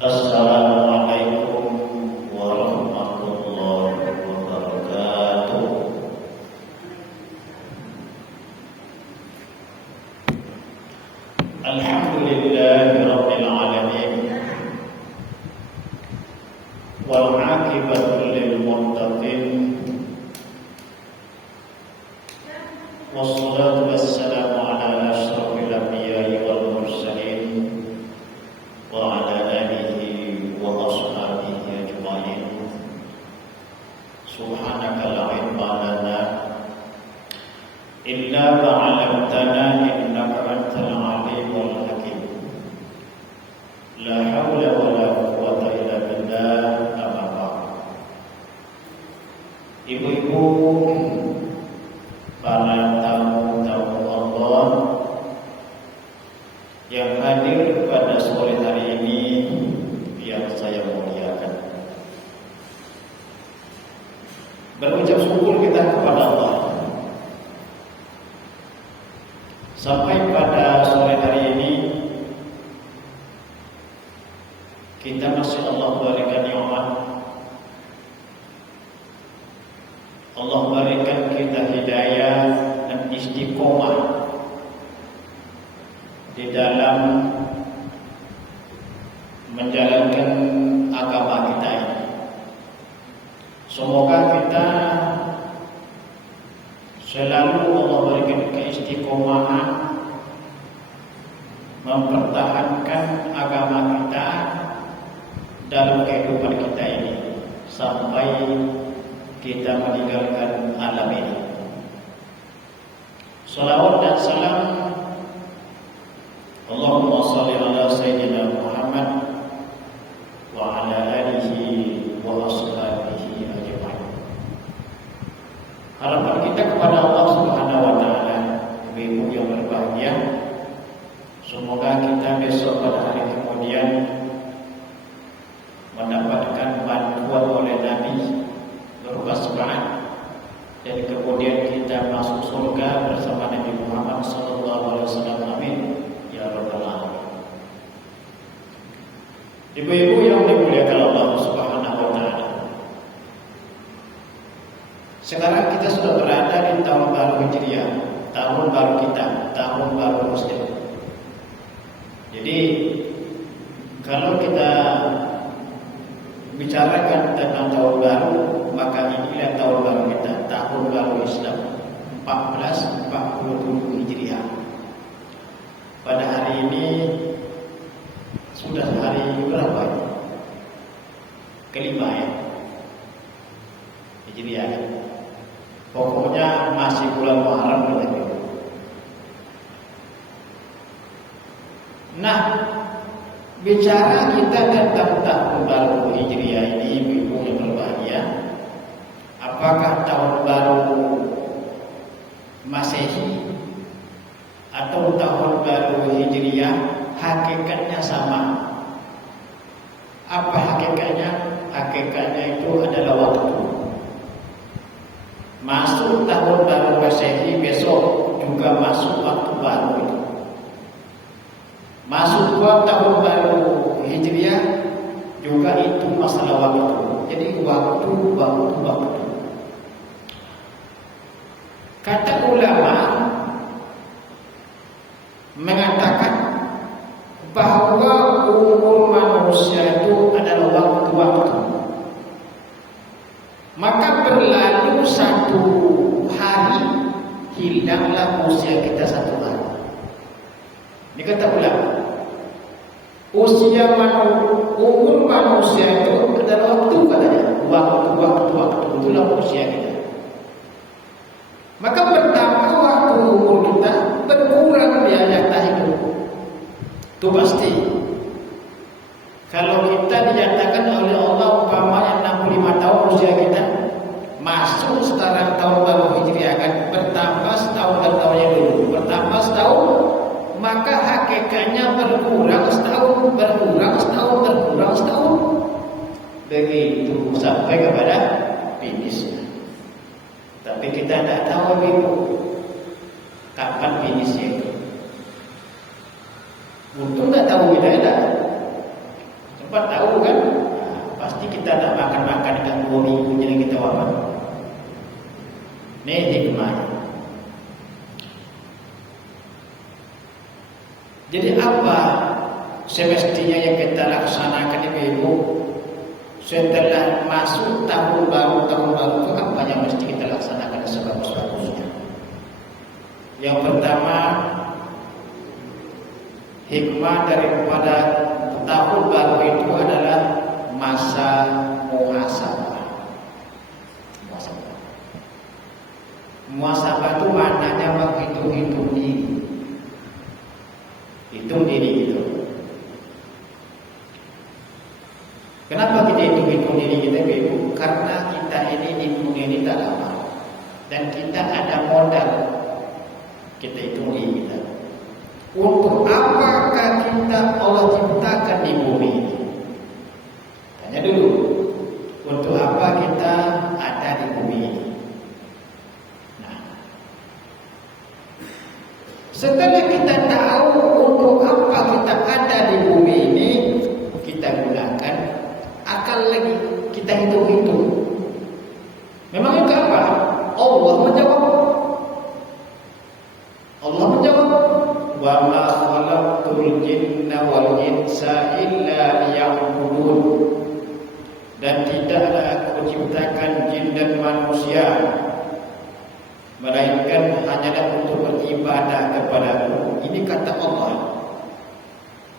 Assalamualaikum warahmatullahi wabarakatuh. Alhamdulillahirabbil alamin. Wal 'aqibatu lil muttaqin. Wassalatu wassalamu ala asyrofil anbiya'i wal mursalin wa ala alihi wa ashabihi ajma'in. Subhanaka la ilma lana illa ma 'allamtana innaka antal alimul hakim. La haula wa la quwwata illa billah. Amma ba'd. Ibu-ibu, para tamu-tamu Allah yang hadir pada sore hari ini yang saya muliakan, berucap syukur kita kepada Allah sampai pada sore hari ini kita masih Allah berikan nikmat, Allah berikan kita hidayah dan istiqomah di dalam menjalankan agama kita ini. Semoga kita selalu Allah berikan keistiqomahan mempertahankan agama kita dalam kehidupan kita ini sampai kita meninggalkan alam ini. Salawat dan salam Allahumma shalli ala sayyidina Muhammad wa ala alihi wa ashabihi ajma'in. Harapan kita kepada Allah Subhanahu wa taala, ibu yang berbahagia, semoga kita besok pada hari kemudian mendapatkan bantuan oleh Nabi berupa syafaat, dan kemudian kita masuk surga bersama Nabi Muhammad sallallahu alaihi wasallam. Amin ya rabbal alamin. Ibu-ibu yang dimuliakan Allah Subhanahu wa taala, sekarang kita sudah berada di tahun baru Hijriah, tahun baru kita, tahun baru Muslim. Jadi kalau kita bicarakan tentang tahun baru, maka inilah tahun baru kita, tahun baru Islam 1447 Hijriah. Pada hari ini sudah hari berapa? Kelima ya, Hijriah. Pokoknya masih bulan Muharram begitu. Nah, bicara kita tentang tahun baru Hijriah ini, ibu yang berbahagia, apakah tahun baru Masehi atau tahun baru Hijriah hakikatnya sama? Apa hakikatnya? Hakikatnya itu adalah waktu. Masuk tahun baru Masehi, besok juga masuk waktu baru itu. Masuk tahun baru Hijriah juga itu masalah waktu. Jadi waktu. Kata ulama mengatakan bahwa umur manusia itu adalah waktu-waktu. Maka berlalu satu hari, hilanglah usia kita satu hari. Ini kata ulama. Umur manusia itu adalah waktu katanya. Waktu itulah usia kita. Maka bertambah waktu umur kita, berkurang dia jatah hidup. Itu pasti. Kalau kita dinyatakan oleh Allah umpamanya 65 tahun usia kita, masuk sekarang tahun baru Hijriah kan, bertambah setahun dari tahunnya dulu, bertambah setahun, maka hakikatnya berkurang setahun. Begitu sampai kepada finishnya. Tapi kita tidak tahu ibu kapan finishnya itu. Untung tidak tahu beda. Cepat tahu kan? Nah, pasti kita tak makan ikan 2 minggu jadi kita wafat. Ini hikmahnya. Jadi apa semestinya yang kita laksanakan Ibu? Setelah masuk tahun baru itu apa yang mesti kita laksanakan sebagus-bagusnya? Yang pertama, hikmah daripada tahun baru itu adalah masa muhasabah. Muhasabah itu maknanya menghitung-hitung diri. Hitung diri gitu. Kenapa kita hitung-hitung diri kita Ibu? Karena kita ini di dunia ini tak lama. Dan kita ada modal. Kita hitung diri kita. Untuk apakah kita Allah ciptakan di bumi ini? Tanya dulu. Untuk apa kita ada di bumi ini? Nah, setelah kita tahu untuk apa kita ada di bumi ini, kita gunakan akal lagi, kita hitung-hitung. Memangnya ke apa? Allah menjawab. Allah menjawab, "Wa ma khalaqtul jinna wal insa illa liya'budun." Dan tidaklah Aku ciptakan jin dan manusia melainkan hanyalah untuk beribadah kepadaku. Ini kata Allah.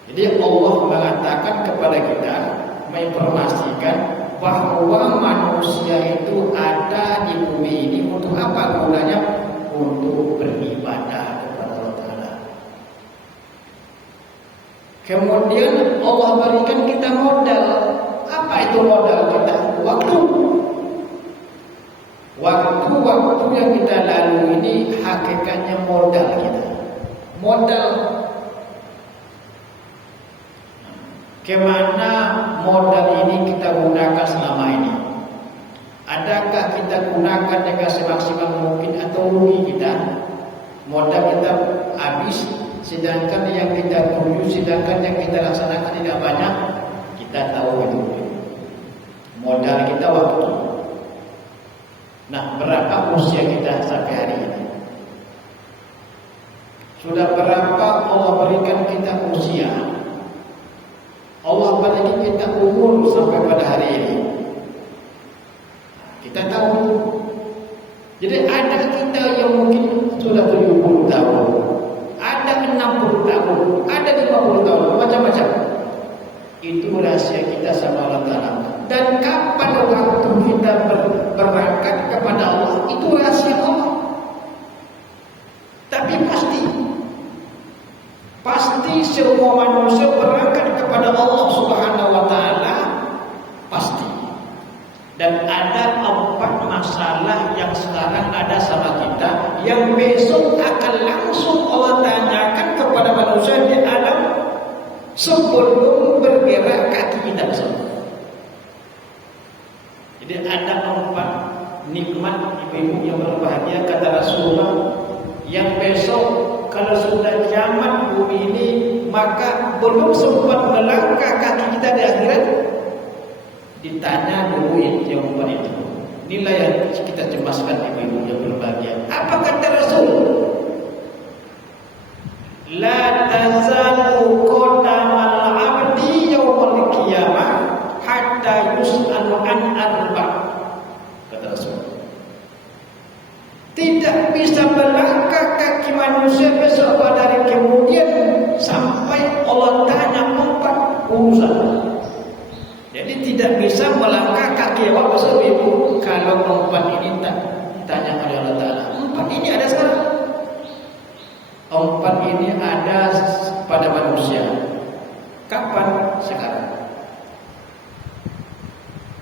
Jadi Allah mengatakan kepada kita, menginformasikan bahwa manusia itu ada di bumi ini untuk apa gunanya? Untuk beribadah kepada Allah Ta'ala. Kemudian Allah berikan kita modal. Apa itu modal kita? Waktu. Waktu yang kita lalui ini hakikatnya modal kita. Modal. Kemana modal ini kita gunakan selama ini? Adakah kita gunakan dengan semaksimal mungkin atau rugi kita? Modal kita habis, sedangkan yang kita tuju, sedangkan yang kita laksanakan tidak banyak. Kita tahu itu. Modal kita waktu. Nah, berapa usia kita sampai hari ini? Sudah berapa Allah berikan kita usia? Allah berikan kita umur sampai pada hari ini. Kita tahu. Jadi ada kita yang mungkin sudah 70 tahun, ada 60 tahun, ada 50 tahun, macam-macam. Itu rahasia kita sama Allah Ta'ala. Dan kapan waktu kita berangkat kepada Allah, itu rahasia Allah. Tapi pasti semua manusia berangkat kepada Allah Subhanahu wa Ta'ala, pasti. Dan ada 4 masalah yang sekarang ada sama kita, yang besok akan langsung Allah tanyakan kepada manusia di alam sebelum bergerak kaki kita bersama. Jadi ada 4 nikmat ibu-ibu yang berbahagia, kata Rasulullah, yang besok kalau sudah kiamat bumi ini, maka belum sempat melangkah kaki kita di akhirat, ditanya dulu yang 4 itu. Inilah yang kita cemaskan ibu-ibu yang berbahagia. Apa kata Rasul? La tazalu qadamal abdi yawmal qiyamah hatta yus'alu an arba'. Kata Rasul. Tidak bisa melangkah kaki manusia besok pada hari kemudian sampai Allah tanya 4 urusan. Jadi tidak bisa melangkah kaki awal besok ibu kalau 4 ini tak ditanya oleh Allah Ta'ala. 4 ini ada sekarang. 4 ini ada pada manusia. Kapan? Sekarang.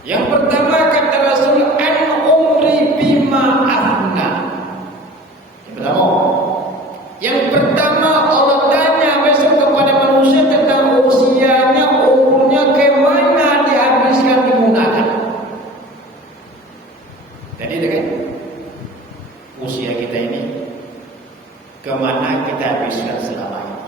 Yang pertama kata Rasul, an umri bima afna. Yang pertama Allah tanya besok kepada manusia tentang usianya, umurnya, kemana dihabiskan, digunakan. Jadi dengan usia kita ini, kemana kita habiskan selama ini.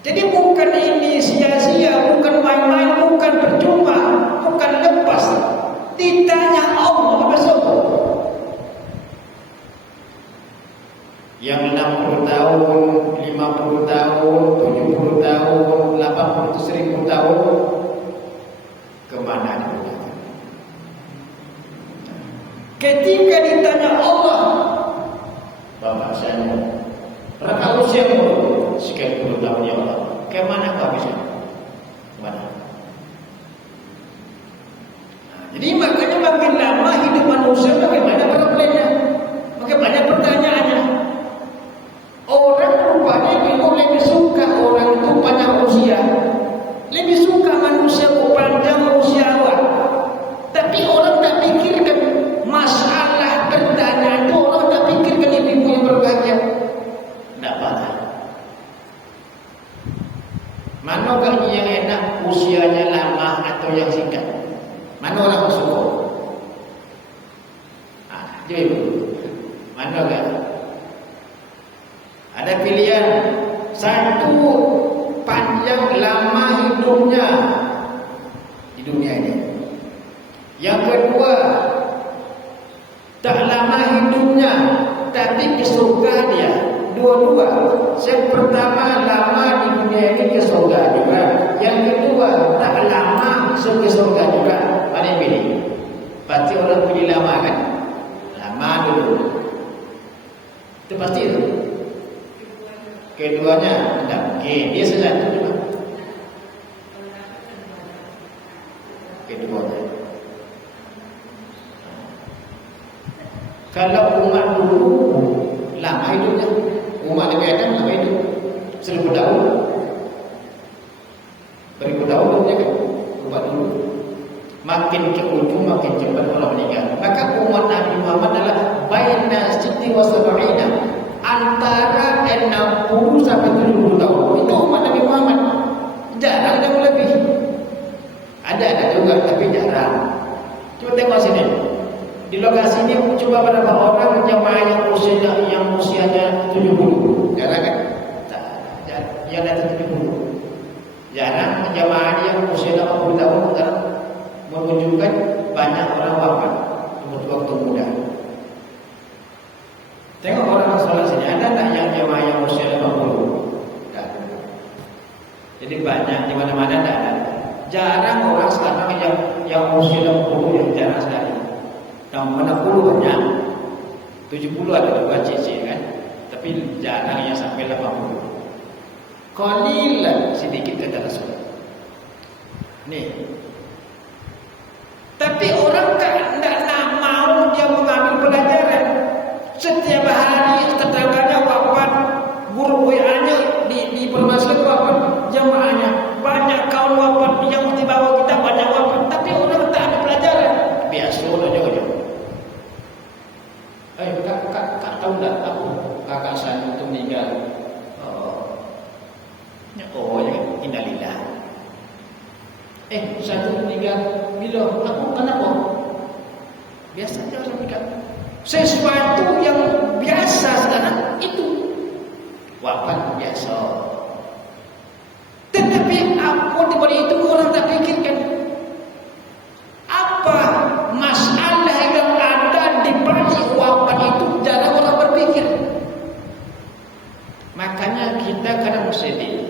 Jadi bukan ini sia-sia, bukan main-main, bukan percuma, bukan lepas. Ditanya Allah besok. Yang 60 tahun, 50 tahun, 70 tahun, 80, 1000 tahun, kemana dia? Ketika ditanya Allah, Bapak saya berapa usiamu? Sekian puluh tahun ya Allah. Kemana kau bisa? Kemana? Jadi makanya makin lama hidup manusia makin banyak problemnya, makin banyak pertanyaannya. Orang rupanya bingung, lebih suka orang itu panjang usia, lebih suka manusia panjang usia awal. Tapi orang tak pikirkan masalah pertanyaan itu, orang tak pikirkan ibu yang berbahagia. Tidak apa. Mana yang enak, usianya lama atau yang singkat? Mana orang suka? Jadi mana kan? Ada pilihan, satu panjang lama hidupnya di dunia ini. Yang kedua, tak lama hidupnya tapi ke surga dia. Dua-dua. Yang pertama lama di dunia ini ke surga juga. Yang kedua tak lama ke surga juga. Mana yang pilih? Pasti orang pilih lama kan? Lama dulu. Itu pasti itu. Keduanya tidak. Dia satu juga. Keduanya. Kalau umat dulu lama hidupnya, umat Nabi Adam lama hidup 1000 tahun, 1000 tahun hidupnya kan, umat dulu. Makin ke ujung makin cepat orang meninggal. Maka umat Nabi Muhammad adalah baina sitti wa sab'ina, antara 60 sampai 70 tahun. Itu umat Nabi Muhammad. Jarang yang lebih. Ada juga tapi jarang. Coba tengok sini. Di lokasi ini coba berapa orang jemaah yang usianya 70? Jarang kan? Yang ada 70. Jarang jemaah yang usia 80 tahun sekarang menunjukkan banyak orang wafat waktu muda. Tengok orang sholat sini, ada tak yang jemaah yang usia 80? Tak. Jadi banyak di mana-mana tak ada. Jarang orang sekarang yang usia 60 yang jarang sekali. Yang mana 60 banyak, 70 ada juga cc kan, tapi jarang yang sampai 80. Qalilan, sedikit kata Rasul. Nih. Tapi orang kan tidak mau dia mengambil pelajaran. Setiap hari tetangganya wafat, guru WA-nya dipermasalahan wafat, jamaahnya banyak kawan wafat yang di bawah kita banyak wafat, tapi orang tak ada pelajaran. Biasa aja. Kak tahu tak aku kakak saya itu meninggal. Ya innalillah. Saya meninggal bila aku kenapa? Biasa dia orang meninggal. Sesuatu yang biasa sekarang itu wafat biasa. Tetapi apa dibalik itu orang tak fikirkan. Apa masalah yang ada di balik wafat itu jarang orang berpikir. Makanya kita kadang bersedih.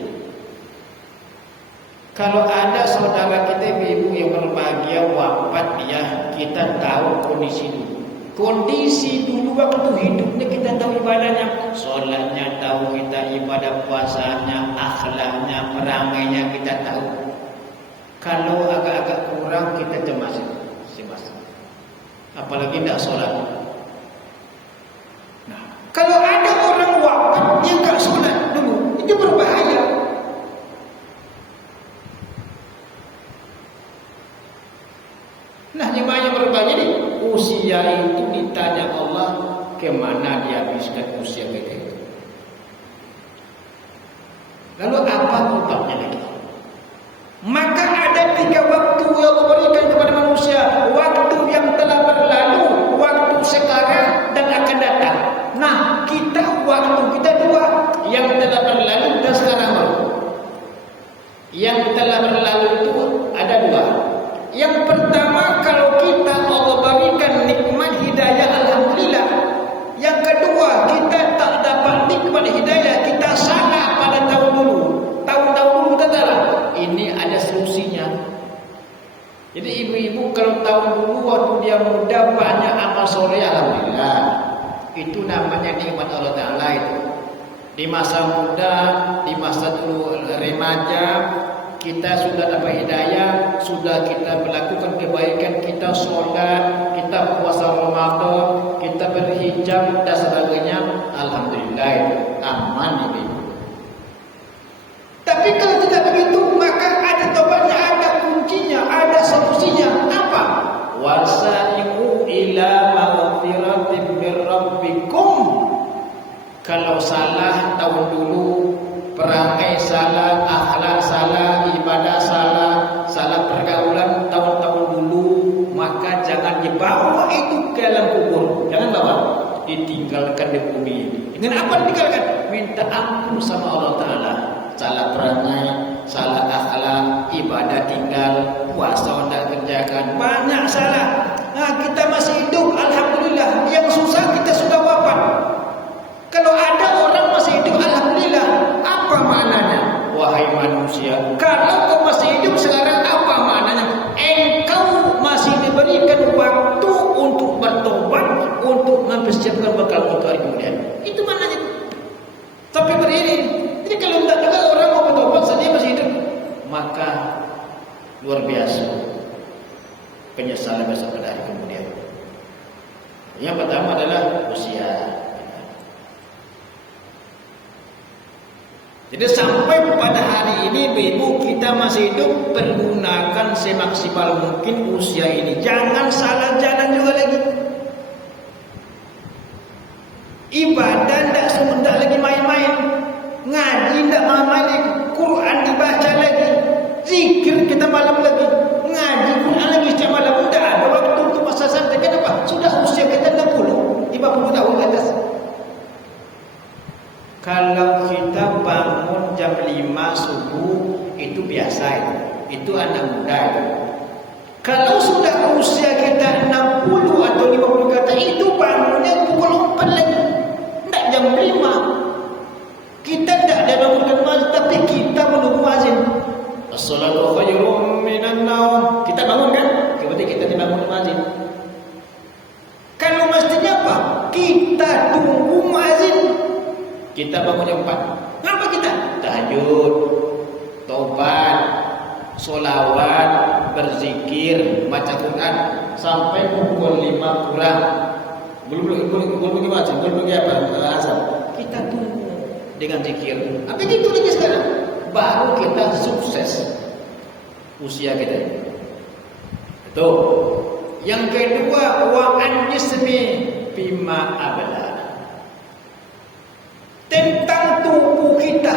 Kalau ada saudara kita ibu yang berbahagia wafat dia, kita tahu kondisi dulu. Kondisi dulu waktu hidupnya kita tahu ibadahnya, solatnya tahu kita, ibadah puasanya, akhlaknya, perangainya kita tahu. Kalau agak-agak kurang kita cemas. Apalagi tidak solat. Nah, kalau ada orang wafat yang tak solat dulu, itu berbahaya. Nah, jemaah berbahaya ini usia itu ditanya Allah kemana dia habiskan usia kita itu. Lalu apa obatnya lagi? Maka ada 3 waktu yang Allah berikan kepada manusia. Waktu yang telah berlalu, waktu sekarang dan akan datang. Nah, kita waktu kita 2, yang telah berlalu dan sekarang baru. Jadi ibu-ibu kalau tahun dulu waktu dia muda banyak amal soleh, alhamdulillah. Itu namanya nikmat Allah Ta'ala itu. Di masa muda, di masa dulu remaja, kita sudah dapat hidayah, sudah kita melakukan kebaikan, kita sholat, kita puasa Ramadan, kita berhijab dan sebagainya, alhamdulillah aman ini. Tapi kalau tidak begitu, maka ada tobatnya, ada kuncinya, ada solusinya. Apa? Wasari'u ila maghfiratin min rabbikum. Kalau salah tahun dulu, perangai salah, akhlak salah, ibadah salah, salah pergaulan tahun-tahun dulu, maka jangan dibawa itu ke dalam kubur. Jangan bawa, ditinggalkan di bumi. Dengan apa ditinggalkan? Minta ampun sama Allah Ta'ala. Salah perangai, salah akhlak, ibadah tinggal, puasa tidak kerjakan, banyak salah. Nah, kita masih hidup, alhamdulillah. Yang susah kita sudah wafat. Kalau ada orang masih hidup, alhamdulillah. Apa maknanya? Wahai manusia, kalau kau masih hidup sekarang, apa maknanya? Engkau masih diberikan waktu untuk bertobat, untuk mempersiapkan bekal untuk hari kemudian. Itu maknanya. Sampai berdiri. Jadi kalau tidak juga orang mau bertobat saja masih hidup, maka luar biasa penyesalan besok pada hari kemudian. Yang pertama adalah usia. Jadi sampai pada hari ini ibu kita masih hidup, pergunakan semaksimal mungkin usia ini. Jangan salah jalan juga lagi. Ibadah tidak sebentar lagi main-main. Ngaji tidak main-main lagi. Quran dibaca lagi. Zikir kita malam lagi. Ngaji Quran lagi setiap malam. Tidak ada waktu untuk masa santai. Kenapa? Sudah usia kita 60, 50 tahun ke atas. Kalau kita bangun jam 5 subuh itu biasa itu. Itu anak muda itu. Kalau sudah usia kita 60 atau 50 kata itu bangunnya pukul 4 lagi. Tidak jam 5. Kita tidak ada bangunkan mazin, tapi kita menunggu azan. As-salatu khairum minan naum. Kita bangun kan? Kemudian kita dibangun mazin. Kalau mestinya apa? Kita tunggu mazin. Kita bangun jam 4. Ngapa kita? Tahajud, taubat, solawat, berzikir, baca Quran sampai pukul 5 kurang. Belum azan, belum apa? Azan. Kita tunggu dengan zikir. Apa itu lagi sekarang? Baru kita sukses usia kita. Itu. Yang kedua, wa anjismi bima abada. Tentang tubuh kita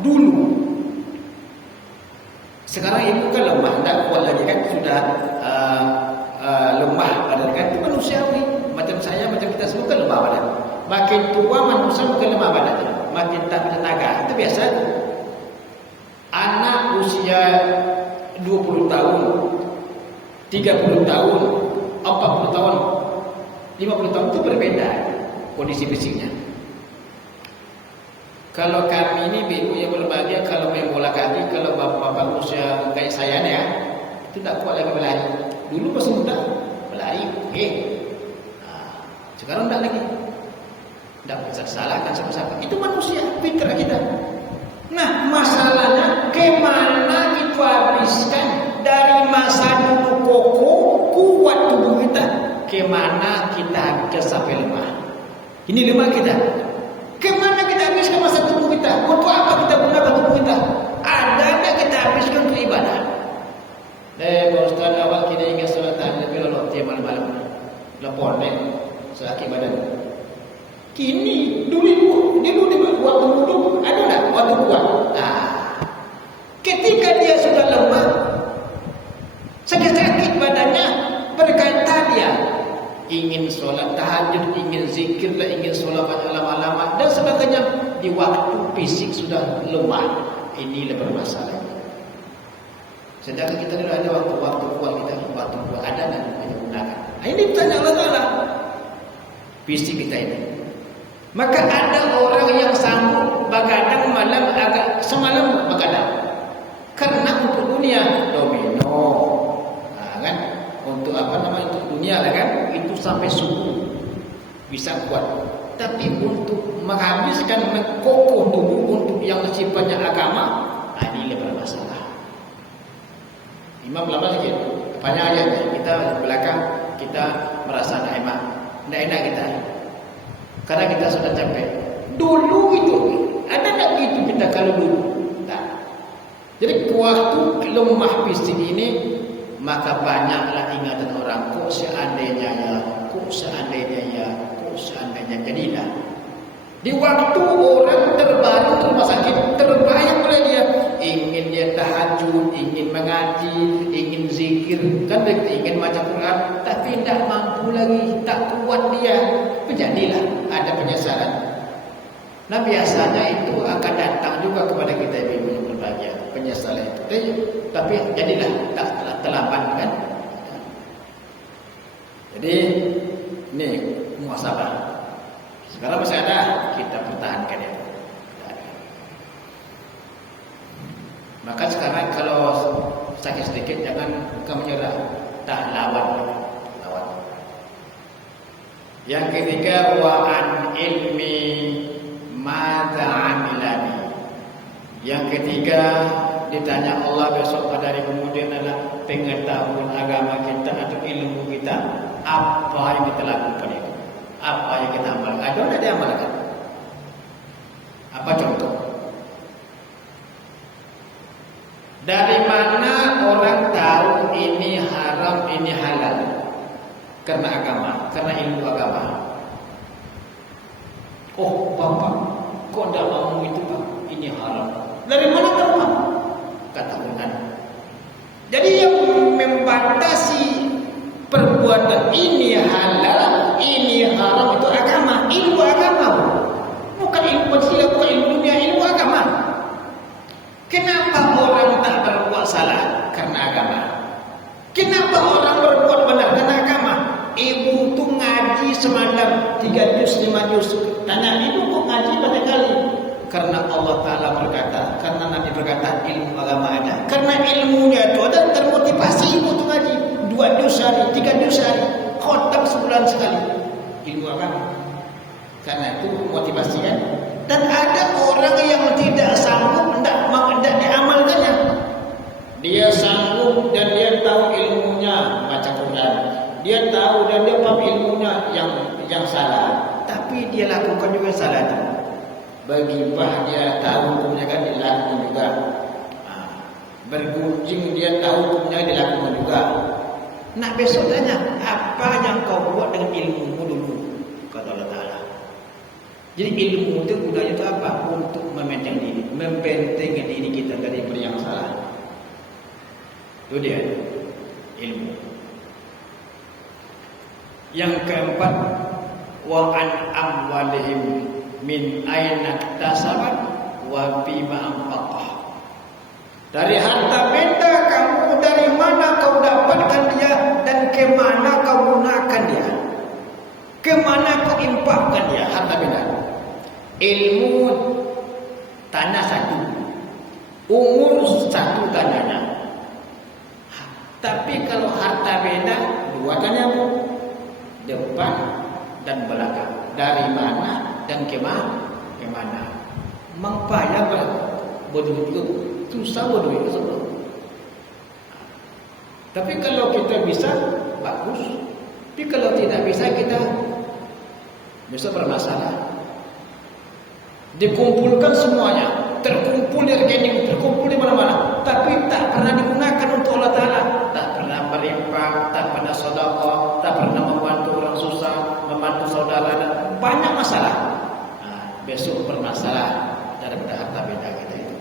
dulu. Sekarang ibu kan lemah, tidak kuat lagi kan, sudah lemah badan kan, itu manusiawi. Macam saya, macam kita semua kan lemah badan. Makin tua manusia makin lemah badan, makin tak tenaga. Itu biasa. Anak usia 20 tahun, 30 tahun, 40 tahun, 50 tahun itu berbeda kondisi fisiknya. Kalau kami ini ibu yang berbahagia, kalau main bola kaki, kalau bapak usia kayak saya nih ya, itu tak kuat lagi berlari. Dulu masih muda berlari, oke. Nah, sekarang tak lagi. Tak bisa salahkan siapa-siapa. Itu manusia, fitrah kita. Nah, masalahnya kemana itu habiskan dari masa dulu kokoh, kuat tubuh kita, kemana kita habiskan sampai lemah. Ini lemah kita. Kemana kita habiskan masa tubuh kita? Untuk apa kita gunakan tubuh kita? Ada kita habiskan untuk ibadah. Pak Ustaz, awal kita ingat sholat tahajud tapi lalu tiap malam-malam. Lepon sakit badan. Kini dulu waktu dulu ada tak waktu kuat? Ketika dia sudah lemah, sakit badannya, berkata dia ingin sholat tahajud, ingin zikir, ingin sholat lama-lama dan sebagainya, di waktu fisik sudah lemah, ini lebih bermasalah. Sedangkan kita dulu ada waktu kuat kita, waktu kuat ada dan kita gunakan. Ini tanya Allah Ta'ala fisik kita ini. Maka ada orang yang sanggup begadang malam agak semalam begadang karena untuk dunia domino. dunia lah kan, itu sampai subuh bisa kuat. Tapi untuk menghabiskan, mengkokoh tubuh untuk yang sifatnya agama, ini lebih bermasalah. Imam lama lagi, banyak ayatnya. Kita belakang kita merasa tidak enak kita, karena kita sudah capek. Dulu itu ada tak gitu kita kalau dulu. Tak. Jadi waktu lemah fisik ini, maka banyaklah ingatan orang. Kok seandainya ya, kok seandainya ya, kok seandainya. Jadilah di waktu orang terbaring rumah sakit, terbayang oleh dia, ingin dia tahajud, ingin mengaji, ingin zikir, kan ingin baca Quran, tapi tidak mampu lagi, tak kuat dia. Menjadilah ada penyesalan. Nah biasanya itu akan datang juga kepada kita yang berbahagia, penyesalan itu. Tapi jadilah tak terlambat kan. Jadi ini muhasabah. Sekarang masih ada, kita pertahankan itu. Maka sekarang kalau sakit sedikit jangan menyerah, tak lawan. Yang ketiga, wa an ilmi madza amilani. Yang ketiga, ditanya Allah besok pada hari kemudian adalah pengetahuan agama kita atau ilmu kita, apa yang kita lakukan itu, apa yang kita amalkan. Ada yang diamalkan? Apa contoh? Dari mana orang tahu ini haram, ini halal? Karena agama, karena ilmu agama. Oh Bapak, kok tidak mau itu Pak? Ini haram. Dari mana tahu Pak? Kata Quran. Jadi yang membatasi perbuatan ini halal, ini haram itu agama, ilmu agama. Bukan ilmu manusia, bukan ilmu dunia, ilmu agama. Kenapa orang tak berbuat salah? Karena agama. Kenapa orang berbuat benar? Karena agama. Ibu tu ngaji semalam 3 juz 5 juz. Tanya ibu kok ngaji banyak kali? Karena Allah Ta'ala berkata, karena Nabi berkata ilmu agama ada. Karena ilmunya itu ada, termotivasi ibu tu ngaji 2 juz sehari, 3 juz sehari, khotam sebulan sekali. Ilmu agama. Karena itu motivasi kan. Dan ada orang yang tidak sanggup, tidak diamalkannya. Dia sanggup dan dia tahu ilmunya baca Quran. Dia tahu dan dia paham ilmunya yang salah, tapi dia lakukan juga salah itu. Bergibah dia tahu hukumnya kan dilakukan juga. Bergunjing dia tahu hukumnya dilakukan juga. Nak besok tanya, apa yang kau buat dengan ilmumu dulu? Kata Allah Ta'ala. Jadi ilmu itu gunanya itu apa? Untuk membentengi diri kita dari yang salah. Itu dia ilmu. Yang keempat, wa an amwalihim min aina iktasabat wa bima anfaqah. Dari harta benda kamu, dari mana kau dapatkan dia dan ke mana kau gunakan dia? Ke mana kau infakkan dia harta benda? Ilmu tanya satu, umur satu tanyanya. Tapi kalau harta benda 2 tanya, depan dan belakang, dari mana dan ke mana. Mengpayah berduit itu susah berduit itu semua. Tapi kalau kita bisa bagus, tapi kalau tidak bisa kita bisa bermasalah. Dikumpulkan semuanya, terkumpul di rekening, terkumpul di mana-mana, tapi tak pernah digunakan untuk Allah Ta'ala. Tak pernah berinfak, tak pernah sedekah, tak pernah membantu orang susah, membantu saudara, dan banyak masalah. Besok bermasalah daripada harta benda kita itu.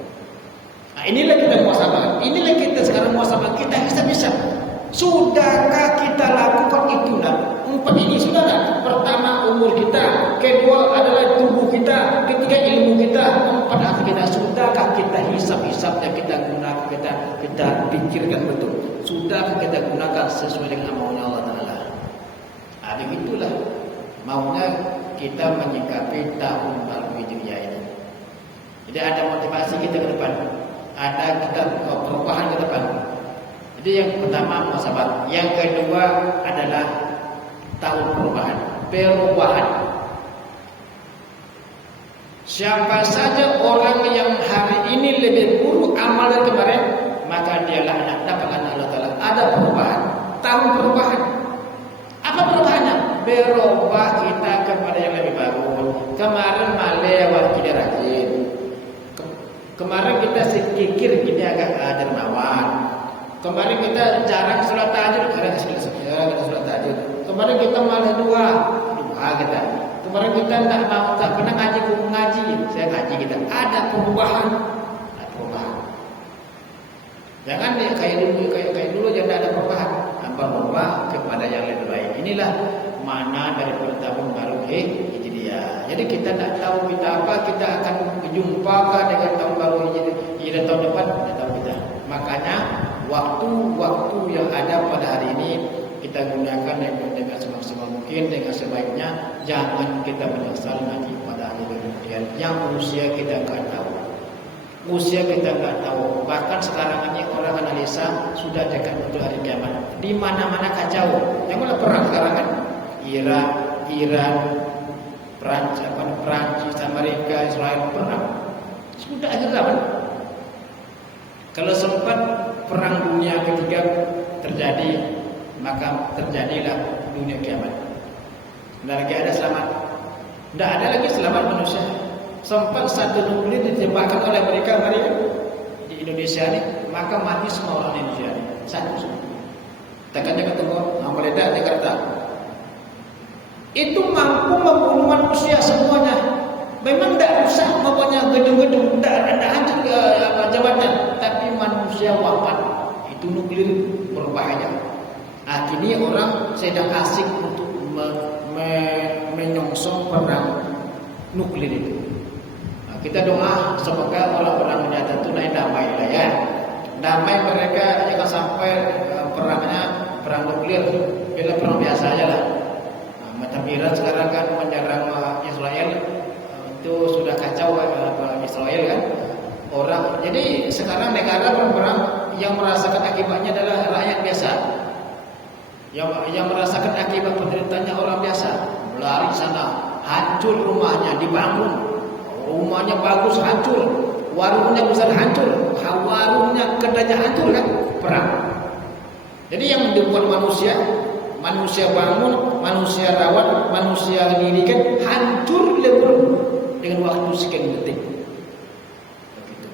Inilah kita muhasabah. Inilah kita sekarang muhasabah. Kita hisab-hisab. Sudahkah kita lakukan itulah? 4 ini sudahlah. Pertama umur kita, kedua adalah tubuh kita, ketiga ilmu kita, 4 hati kita. Sudahkah kita hisab-hisab yang kita gunakan, kita pikirkan betul? Sudahkah kita gunakan sesuai dengan maunya Allah Ta'ala? Begitulah maunya kita menyikapi tahun baru Hijriah ini. Jadi ada motivasi kita ke depan, ada kita perubahan ke depan. Jadi yang pertama muhasabah, yang kedua adalah tahun perubahan. Siapa saja orang yang hari ini lebih buruk amal dari kemarin, maka dia laknat, dapatkan Allah Ta'ala. Ada perubahan, tahun perubahan. Apa perubahannya? Berubah kita kepada yang lebih bagus. Kemarin malewat kita rajin. Kemarin kita sedikit kita agak dermawan. Kemarin kita jarang sholat tahajud, karena kita sholat tahajud. Kemarin kita malah duha kita. Kemarin kita tak pernah ngaji, saya ngaji kita. Ada perubahan. Jangan kayak dulu jangan ada perubahan. Berubah kepada yang lebih baik. Inilah mana dari tahun baru Hijriah. Jadi kita tak tahu kita apa, kita akan berjumpa dengan tahun baru Hijriah tahun depan, tidak tahu kita. Makanya waktu-waktu yang ada pada hari ini kita gunakan dengan semaksimal mungkin, dengan sebaiknya. Jangan kita menyesal nanti pada hari kemudian yang usia kita tak tahu. Usia kita tak tahu. Bahkan sekarang ini orang analisa sudah dekat untuk hari kiamat. Di mana-mana kacau. Yang mana perang sekarang kan? Iran, Perancis, Amerika, Israel perang. Sudah akhir zaman. Kalau sempat perang dunia ketiga terjadi, maka terjadilah dunia kiamat. Tidak lagi ada selamat. Tidak ada lagi selamat manusia. Sempat satu nuklir ditembakkan oleh mereka di Indonesia ini, maka mati semua orang Indonesia ini. Satu. Tekannya ketemu meledak di Jakarta. Itu mampu membunuh manusia semuanya. Memang tidak usah mempunyai gedung-gedung, tidak hancur jabatan, tapi manusia wafat. Itu nuklir berbahaya. Akhirnya orang sedang asik untuk menyongsong perang nuklir itu. Kita doa semoga orang-orang menyatakan itu naik damai lah ya. Damai mereka jangan sampai perang nuklir, bila perang biasa aja lah. Macam Iran sekarang kan menyerang Israel, itu sudah kacau Israel kan. Jadi sekarang negara berperang, yang merasakan akibatnya adalah rakyat biasa. Yang merasakan akibat penderitaannya orang biasa. Lari sana, hancur rumahnya, dibangun. Rumahnya bagus hancur, warungnya besar hancur, warungnya kedainya hancur kan, perang. Jadi yang dibuat manusia bangun, manusia rawat, manusia dirikan, hancur lebur dengan waktu sekian detik. Begitu.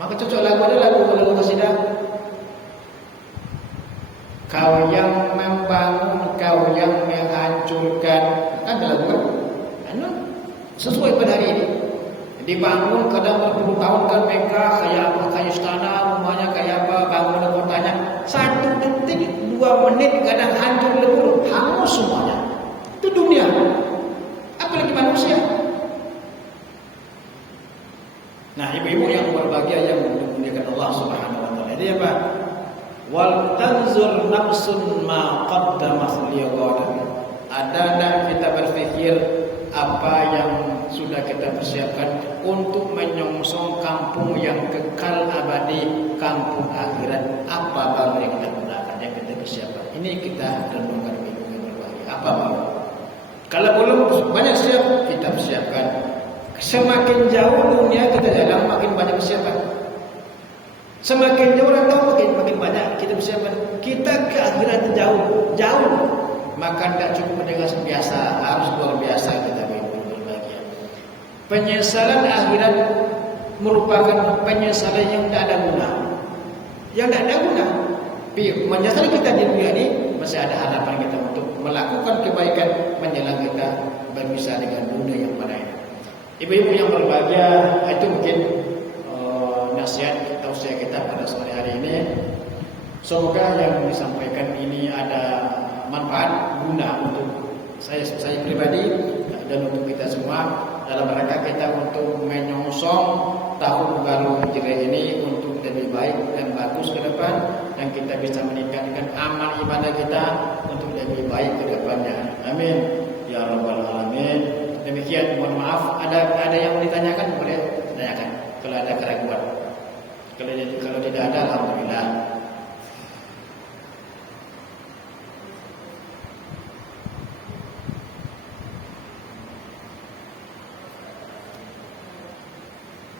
Maka cocok lagu qasidah. Kau yang membangun, kau yang menghancurkan, kan lagu kan? Sesuai pada hari ini. Dibangun kadang berpuluh tahun kan mereka kayak apa, kayak istana, rumahnya kayak apa, bangunan kotanya. 1 detik, 2 menit kadang hancur lebur, hangus semuanya. Itu dunia. Apalagi manusia. Nah, ibu-ibu yang berbahagia yang dimuliakan Allah Subhanahu wa taala. Jadi apa? Wal tanzur nafsun ma qaddamat liyaghad. Ada tak kita berpikir apa yang sudah kita persiapkan untuk menyongsong kampung yang kekal abadi, kampung akhirat. Apa baru yang kita gunakan, yang kita persiapkan? Ini kita renungkan yang berbahagia. Apa baru? Kalau belum banyak siap, kita persiapkan. Semakin jauh dunia kita jalan, makin banyak persiapan. Semakin jauh orang tahu, makin banyak kita persiapan. Kita ke akhirat jauh. Maka tidak cukup dengan biasa, harus luar biasa kita berbahagia. Penyesalan akhirat merupakan penyesalan yang tidak ada guna. Yang tidak ada guna. Menyesal kita di dunia ini masih ada harapan kita untuk melakukan kebaikan menjelang kita berpisah dengan dunia yang pada ini. Ibu-ibu yang berbahagia, itu mungkin nasihat tausiah kita pada sore hari ini. Semoga yang disampaikan ini ada manfaat guna untuk saya pribadi dan untuk kita semua dalam rangka kita untuk menyongsong tahun baru Hijriah ini untuk lebih baik dan bagus ke depan, dan kita bisa meningkatkan amal ibadah kita untuk lebih baik ke depannya. Amin ya rabbal alamin. Demikian, mohon maaf ada yang ditanyakan, boleh tanyakan kalau ada keraguan. Kalau tidak ada, alhamdulillah.